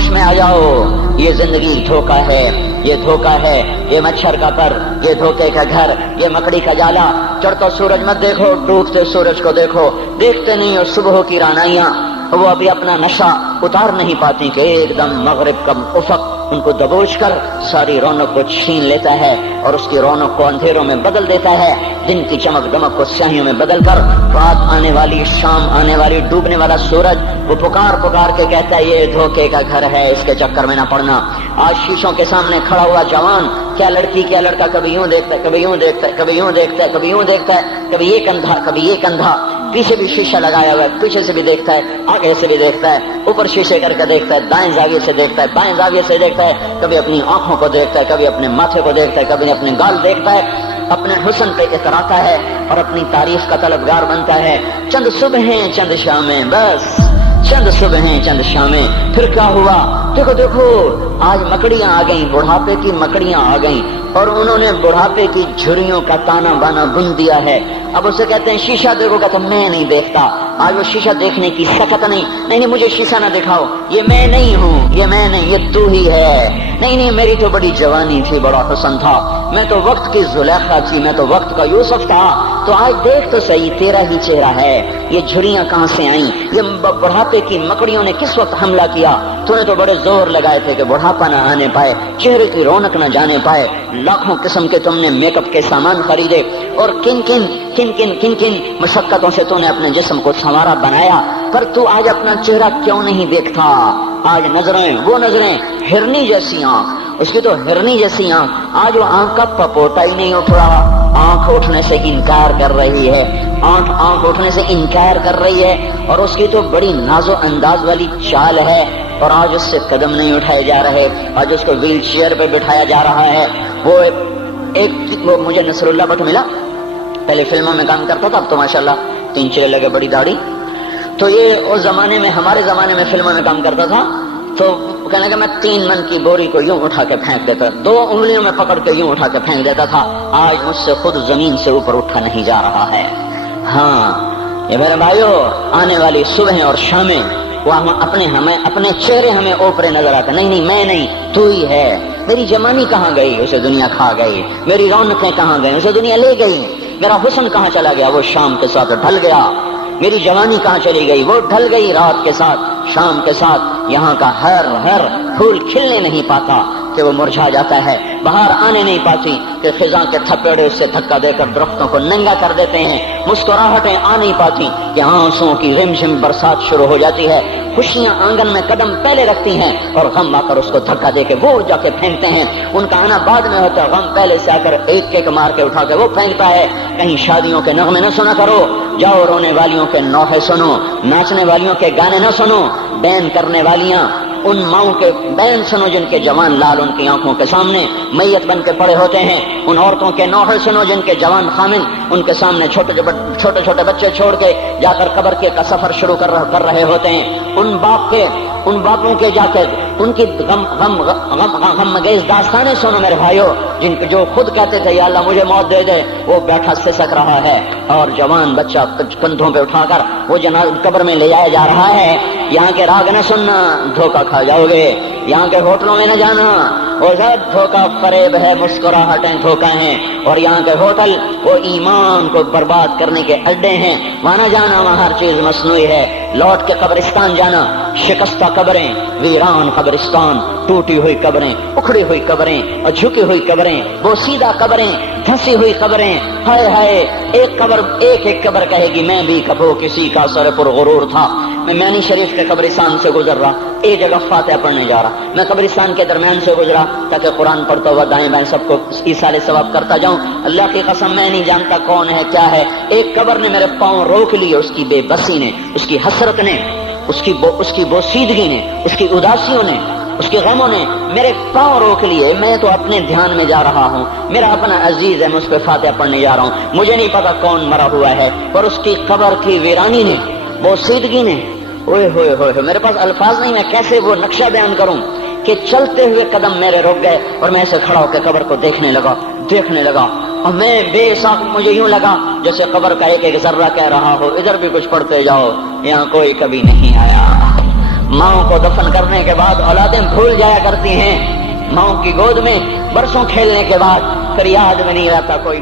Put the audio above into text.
ہوش میں آ جاؤ، یہ زندگی دھوکا ہے، یہ دھوکا ہے، یہ مچھر کا پر، یہ دھوکے کا گھر، یہ مکڑی کا جالا۔ چڑھتا سورج مت دیکھو، ڈوبتے سورج کو دیکھو، دیکھتے نہیں اور صبح کی رانائیاں وہ ابھی اپنا نشہ اتار نہیں پاتی کہ ایک دم مغرب کا افق ان کو دبوچ کر ساری رونق کو چھین لیتا ہے اور اس کی رونق کو اندھیروں میں بدل دیتا ہے، دن کی چمک دمک کو سیاہیوں میں بدل کر رات آنے والی، شام آنے والی، ڈوبنے والا سورج وہ پکار پکار کے کہتا ہے یہ دھوکے کا گھر ہے، اس کے چکر میں نہ پڑنا۔ آج شیشوں کے سامنے کھڑا ہوا جوان کیا لڑکی کیا لڑکا کبھی یوں دیکھتا ہے، کبھی یوں دیکھتا ہے، کبھی یوں دیکھتا ہے، کبھی یوں دیکھتا ہے، کبھی یہ کندھا کبھی یہ کندھا، پیچھے بھی شیشہ لگایا ہوا ہے، پیچھے سے بھی دیکھتا ہے، آگے سے بھی دیکھتا ہے، اوپر شیشے کر کے دیکھتا ہے، دائیں زاویے سے دیکھتا ہے، بائیں زاویے سے دیکھتا ہے، کبھی اپنی آنکھوں کو دیکھتا ہے، کبھی اپنے ماتھے کو دیکھتا ہے، کبھی اپنے گال دیکھتا ہے، اپنے حسن پہ اتراتا ہے اور اپنی تعریف کا طلبگار بنتا ہے۔ چند صبحیں چند شامیں، بس چند صبحیں چند شامیں، پھر کیا ہوا؟ دیکھو دیکھو آج مکڑیاں آ گئیں، بڑھاپے کی مکڑیاں آ گئیں اور انہوں نے بڑھاپے کی جھریوں کا تانا بانا بن دیا ہے۔ اب اسے کہتے ہیں شیشہ دیکھو، کہتا میں نہیں دیکھتا۔ آج وہ شیشہ دیکھنے کی سکت نہیں مجھے شیشہ نہ دکھاؤ، یہ میں نہیں ہوں، یہ میں نہیں، یہ تو ہی ہے۔ نہیں میری تو بڑی جوانی تھی، بڑا حسن تھا، میں تو وقت کی زلیخا تھی، میں تو وقت کا یوسف تھا، تو آج دیکھ تو صحیح تیرا ہی چہرہ ہے۔ یہ جھریاں کہاں سے آئیں؟ یہ بڑھاپے کی مکڑیوں نے کس وقت حملہ کیا؟ تو نے تو بڑے زور لگائے تھے کہ بڑھاپا نہ آنے پائے، چہرے کی رونق نہ جانے پائے، لاکھوں قسم کے تم نے میک اپ کے سامان خریدے اور کن کن مشقتوں سے تو نے اپنے جسم کو سنوارا بنایا، پر تو آج اپنا چہرہ کیوں نہیں دیکھتا؟ آج نظریں وہ نظریں، ہرنی جیسی آنکھ، اس کی تو ہرنی جیسی آنکھ، آج وہ آنکھ کا پپوتا ہی نہیں اٹھ رہا، آنکھ اٹھنے سے انکار کر رہی ہے، آنکھ اٹھنے سے انکار کر رہی ہے، اور اس کی تو بڑی ناز و انداز والی چال ہے، اور آج اس سے قدم نہیں اٹھائے جا رہے، آج اس کو ویل چیئر پہ بٹھایا جا رہا ہے۔ وہ مجھے نصر اللہ بٹ ملا، پہلے فلموں میں کام کرتا تھا، اب تو ماشاءاللہ 3 چیرے لگے، بڑی داڑھی، تو یہ اس زمانے میں، ہمارے زمانے میں فلموں میں کام کرتا تھا، تو کہنے لگا میں 3 من کی بوری کو یوں اٹھا کے پھینک دیتا، 2 انگلیوں میں پکڑ کے یوں اٹھا کے پھینک دیتا تھا، آج مجھ سے خود زمین سے اوپر اٹھا نہیں جا رہا ہے۔ ہاں یہ میرے بھائیو، آنے والی صبح اور شامیں وہ اپنے چہرے ہمیں اوپرے نظر آتے، نہیں میں نہیں، تو ہی ہے۔ میری جوانی کہاں گئی؟ اسے دنیا کھا گئی۔ میری رونقیں کہاں گئی؟ اسے دنیا لے گئی۔ میرا حسن کہاں چلا گیا؟ وہ شام کے ساتھ ڈھل گیا۔ میری جوانی کہاں چلی گئی؟ وہ ڈھل گئی رات کے ساتھ، شام کے ساتھ۔ یہاں کا ہر پھول کھلنے نہیں پاتا کہ وہ مرجھا جاتا ہے، بہار آنے نہیں پاتی کہ خزاں کے تھپیڑے اس سے دھکا دے کر درختوں کو ننگا کر دیتے ہیں، مسکراہٹیں آ نہیں پاتی کہ آنسوؤں کی رم جھم برسات شروع ہو جاتی ہے، خوشیاں آنگن میں قدم پہلے رکھتی ہیں اور غم آ کر اس کو دھکا دے کے وہ جا کے پھینکتے ہیں۔ ان کا آنا بعد میں ہوتا ہے، غم پہلے سے آ کر ایک مار کے اٹھا کے وہ پھینکتا ہے۔ کہیں شادیوں کے نغمے نہ سنا کرو، جاؤ رونے والیوں کے نوحے سنو، ناچنے والیوں کے گانے نہ سنو، بین کرنے والیاں ان ماؤں کے بین سنو جن کے جوان لال ان کی آنکھوں کے سامنے میت بن کے پڑے ہوتے ہیں، ان عورتوں کے نوحے سنو جن کے جوان خامن ان کے سامنے چھوٹے بچے چھوڑ کے جا کر قبر کے کا سفر شروع کر رہے ہوتے ہیں، ان باپوں کے جا کر ان کی غم گیز داستانیں سنو میرے بھائیو، جو خود کہتے تھے یا اللہ مجھے موت دے دے، وہ بیٹھا سسک رہا ہے اور جوان بچہ کندھوں پہ اٹھا کر وہ قبر میں لے جایا جا رہا ہے۔ یہاں کے راگ نہ سننا، دھوکہ کھا جاؤ گے، یہاں کے ہوٹلوں میں نہ جانا، اور دھوکہ فریب ہے، مسکراہٹیں دھوکہ ہیں، اور یہاں کے ہوٹل وہ ایمان کو برباد کرنے کے اڈے ہیں، وہاں نہ جانا، وہاں ہر چیز مصنوعی ہے۔ لوٹ کے قبرستان جانا، شکستہ قبریں، ویران قبرستان، ٹوٹی ہوئی قبریں، اکھڑی ہوئی قبریں اور جھکی ہوئی قبریں، بوسیدہ قبریں، دھنسی ہوئی قبریں، ہائے ہائے، ایک قبر کہے گی میں بھی کبھی کسی کا سر پر غرور تھا۔ میں مانی شریف کے قبرستان سے گزر رہا، ایک جگہ فاتحہ پڑھنے جا رہا، میں قبرستان کے درمیان سے گزرا تاکہ قرآن پڑھتا ہوا دائیں بائیں سب کو ایصال ثواب کرتا جاؤں۔ اللہ کی قسم میں نہیں جانتا کون ہے کیا ہے، ایک قبر نے میرے پاؤں روک لیے، اس کی بے بسی نے، اس کی حسرت نے، اس کی بوسیدگی نے، اس کی اداسیوں نے، اس کے غموں نے میرے پاؤں روک لیے۔ میں تو اپنے دھیان میں جا رہا ہوں، میرا اپنا عزیز ہے، میں اس پہ فاتحہ پڑھنے جا رہا ہوں، مجھے نہیں پتا کون مرا ہوا ہے، پر اس کی قبر کی ویرانی نے، بوسیدگی نے، اوئے ہوئے ہوئے، میرے پاس الفاظ نہیں، میں کیسے وہ نقشہ بیان کروں کہ چلتے ہوئے قدم میرے رک گئے اور میں ایسے کھڑا ہو کے قبر کو دیکھنے لگا اور میں بے ساکھ، مجھے یوں لگا جیسے قبر کا ایک ذرہ کہہ رہا ہو ادھر بھی کچھ پڑھتے جاؤ، یہاں کوئی کبھی نہیں آیا، ماؤں کو دفن کرنے کے بعد اولادیں بھول جایا کرتی ہیں، ماؤں کی گود میں برسوں کھیلنے کے بعد پھر یاد میں نہیں آتا کوئی